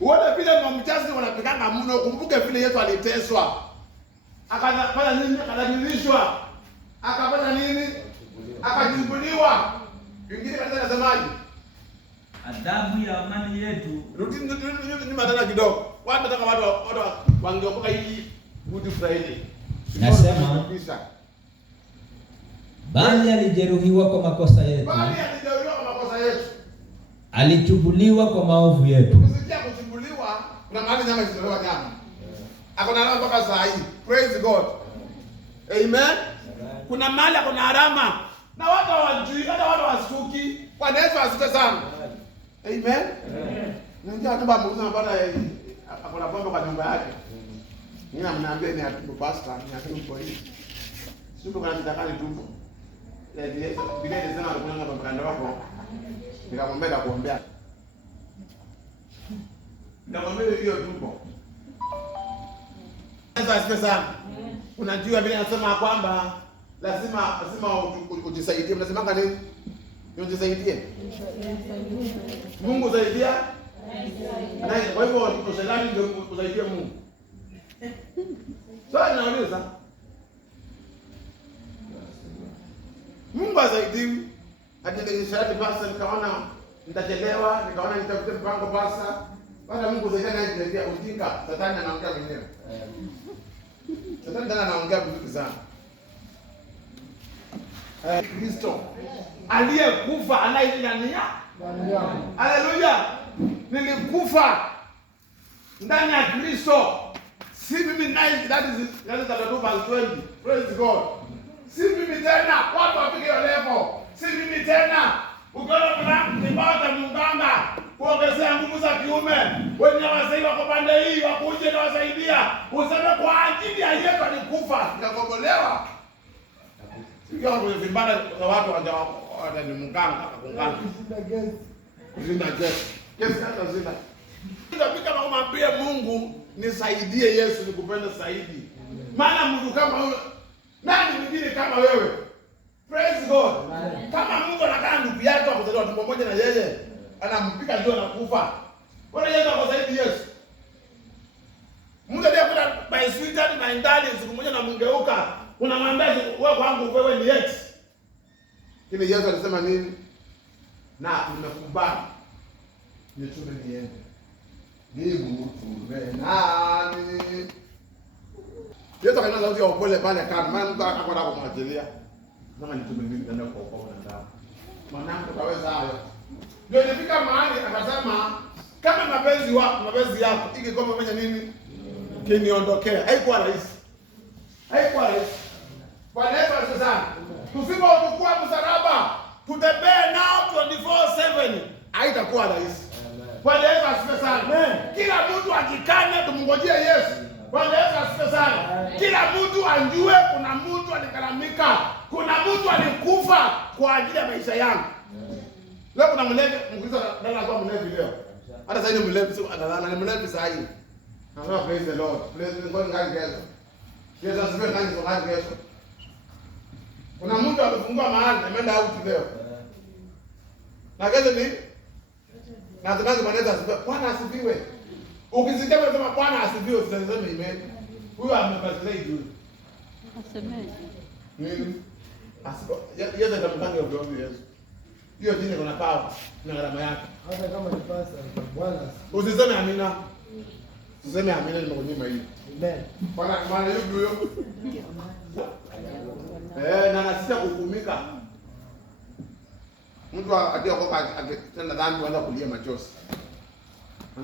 Uone vile mamchasi wanapigana mno, kumbuke vile Yesu aliteswa. Akafanya nini? Akadhalilishwa. Akapata nini? Akajumbuliwa. Wengine kanisa nasemaje? Adhabu ya amani yetu. Ni madhara kidogo. Watu nataka watu wangeokoka hii Good Friday. Nasema bali alijeruhiwa kwa makosa yetu. Alichubuliwa kwa maovu yetu. Ukisikia kuchubuliwa, kuna mahali nyama zitolewa nyama. Akona alama mpaka saa hii. Praise God. Amen. Kuna mahali akona alama. Na watu hawajui, hata watu wasituki. Kwa Yesu asite sana. Amen. Ndio atuba mguza mpaka akona pombe kwa nyumba yake. Mimi namwambia ni atubu pastor, ni atubu polisi. Sio kwa nitakani tumbo. Bila tena alikuwa kwa mkanda wako. Nikamwambia kuombea. Nikamwambia hiyo tumbo. Sasa asante sana. Unajua vile nasema kwamba lazima ujisaidie. Mnasemanga nini? Ujisaidie. Mungu saidia. Kwa hivyo tushalani ndio usaidie Mungu. Sasa nauliza. Mungu asaidiwi. Atakayeshiriki basa nikaona nitachelewa, nikaona nitafute mpango basa. Bwana Mungu saidia naye kuletea ujinga. Shetani anaongea mwenyewe. Shetani ndana anaongea vizuri sana. Kristo aliyekufa anaishi ndani ya haleluya. Nilikufa ndani ya Kristo. Si mimi naishi, that is chapter 2 verse 20. Praise God. Si mimi tena, watu wapige hiyo level. Si mimi tena. Ukiona kuna kibata munganga kuongezea nguvu za kiume, wenye wasaidia kwa pande hii wakuje na wasaidia. Useme kwa ajili ya Yesu alikufa, nikakombolewa. Sio kwa vibara za watu hata ni munganga akunganga. Zinda gesi. Gesi hata zinda. Ndio kama umwambie Mungu nisaidie Yesu nikupende zaidi. Maana Mungu kama wewe, nani mwingine kama wewe? Praise God. Kama Mungu anakaa ndugu yake akuzaliwa tumbo moja na yeye, anampika ndio anakufa. Bwana Yesu akusaidie Yesu. Mungu ndiye kuna by sweetheart my darling siku moja na mungeuka. Unamwambia wewe kwangu wewe ni ex. Kile Yesu alisema nini? Na nimekubali. Nitume niende. Mungu tume nani? Yesu akaanza sauti ya upole pale kama mtu akakwenda kumwachilia. Kama nitume mimi nenda kwa mwanadamu. Mwanangu kaweza hayo. Ndio nifika mahali akasema kama mapenzi yako ikigoma fanya nini? Kiniondokea. Haikuwa rahisi. Haikuwa rahisi. Bwana Yesu asante. Tusipochukua msalaba, tutembee nao 24/7. Haitakuwa rahisi. Bwana Yesu asifiwe sana. Kila mtu akikane tumngojee Yesu. Bwana Yesu asifiwe sana. Kila mtu anjue kuna mtu alikalamika. Kuna mtu alikufa kwa ajili ya maisha yangu. Leo kuna mlevi, Mkristo ndio kwa mlevi leo. Hata sasa ni mlevi sio analala, ni mlevi sasa hivi. Anasema praise the Lord. Praise God ngani kesho. Yesu asifiwe ngani kwa ngani kesho. Kuna mtu amefungua mahali ameenda out leo. Na kesho ni na tunaanza maneno asifiwe. Bwana asifiwe. Ukisikia unasema Bwana asifiwe usiseme amen. Huyo amepasile juu. Asemeje? Nini? Asifiwe. Yesu atamkanga ovyo Yesu. Hiyo dini kuna power na gharama yake. Hata kama ni pasa Bwana. Usiseme amina. Usiseme amina ni mkunyima hiyo. Amen. Bwana maana huyo. Na nasita kuhukumika. Mtu akiokoka akitenda dhambi anaanza kulia machozi.